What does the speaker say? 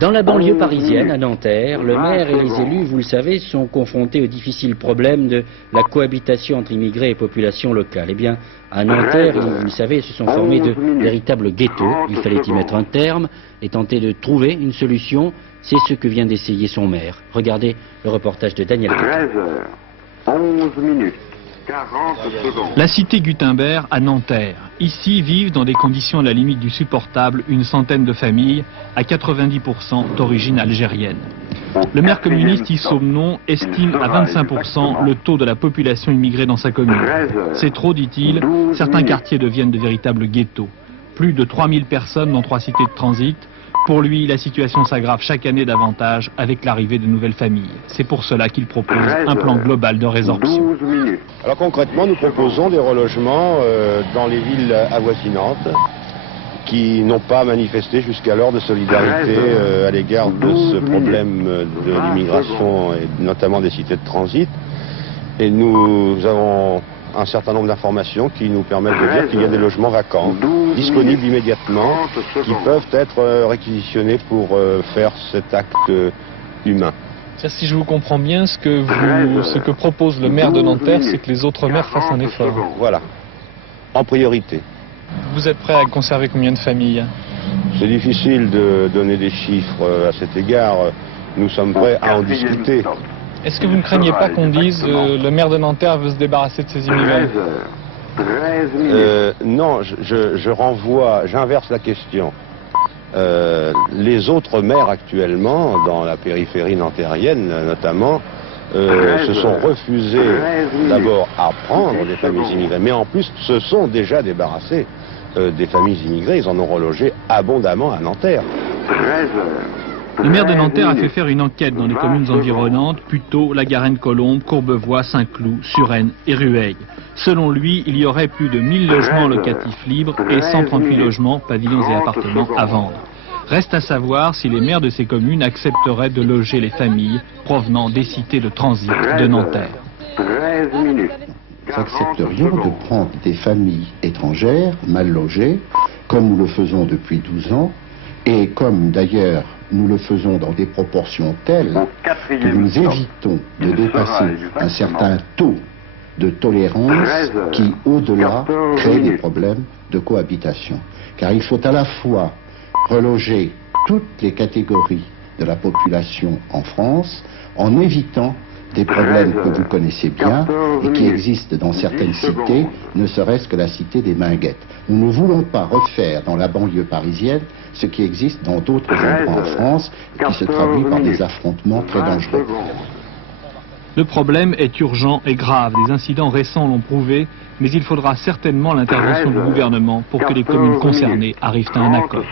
Dans la banlieue parisienne, à Nanterre, le maire et les élus, vous le savez, sont confrontés au difficile problème de la cohabitation entre immigrés et population locale. Eh bien, à Nanterre, vous le savez, se sont formés de véritables ghettos. Il fallait y mettre un terme et tenter de trouver une solution. C'est ce que vient d'essayer son maire. Regardez le reportage de Daniel Quettin. 11 minutes. 40 secondes. La cité Gutenberg à Nanterre. Ici vivent dans des conditions à la limite du supportable une centaine de familles à 90% d'origine algérienne. Le maire communiste Yves Somnon estime à 25% le taux de la population immigrée dans sa commune. C'est trop, dit-il, certains quartiers deviennent de véritables ghettos. Plus de 3000 personnes dans 3 cités de transit. Pour lui, la situation s'aggrave chaque année davantage avec l'arrivée de nouvelles familles. C'est pour cela qu'il propose un plan global de résorption. Alors concrètement, nous proposons des relogements dans les villes avoisinantes qui n'ont pas manifesté jusqu'alors de solidarité à l'égard de ce problème de l'immigration et notamment des cités de transit. Et nous avons un certain nombre d'informations qui nous permettent de dire qu'il y a des logements vacants, disponibles immédiatement, qui peuvent être réquisitionnés pour faire cet acte humain. Si je vous comprends bien, ce que propose le maire de Nanterre, c'est que les autres maires fassent un effort. Voilà, en priorité. Vous êtes prêt à conserver combien de familles? C'est difficile de donner des chiffres à cet égard. Nous sommes prêts à en discuter. Est-ce que vous ne craignez pas qu'on dise le maire de Nanterre veut se débarrasser de ses immigrés? Non, je renvoie, j'inverse la question. Les autres maires actuellement, dans la périphérie nantérienne notamment, se sont refusés d'abord à prendre des familles immigrées, mais en plus se sont déjà débarrassés des familles immigrées. Ils en ont relogé abondamment à Nanterre. Le maire de Nanterre a fait faire une enquête dans les communes environnantes, Puteaux, La Garenne-Colombe, Courbevoie, Saint-Cloud, Suresnes et Rueil. Selon lui, il y aurait plus de 1000 logements locatifs libres et 138 logements, pavillons et appartements à vendre. Reste à savoir si les maires de ces communes accepteraient de loger les familles provenant des cités de transit de Nanterre. 13 minutes. Nous accepterions de prendre des familles étrangères, mal logées, comme nous le faisons depuis 12 ans, et comme d'ailleurs nous le faisons dans des proportions telles que nous évitons de dépasser un certain taux de tolérance qui, au-delà, crée des problèmes de cohabitation. Car il faut à la fois reloger toutes les catégories de la population en France en évitant des problèmes que vous connaissez bien et qui existent dans certaines cités, ne serait-ce que la cité des Minguettes. Nous ne voulons pas refaire dans la banlieue parisienne ce qui existe dans d'autres endroits en France et qui se traduit par des affrontements très dangereux. Le problème est urgent et grave. Les incidents récents l'ont prouvé, mais il faudra certainement l'intervention du gouvernement pour que les communes concernées arrivent à un accord.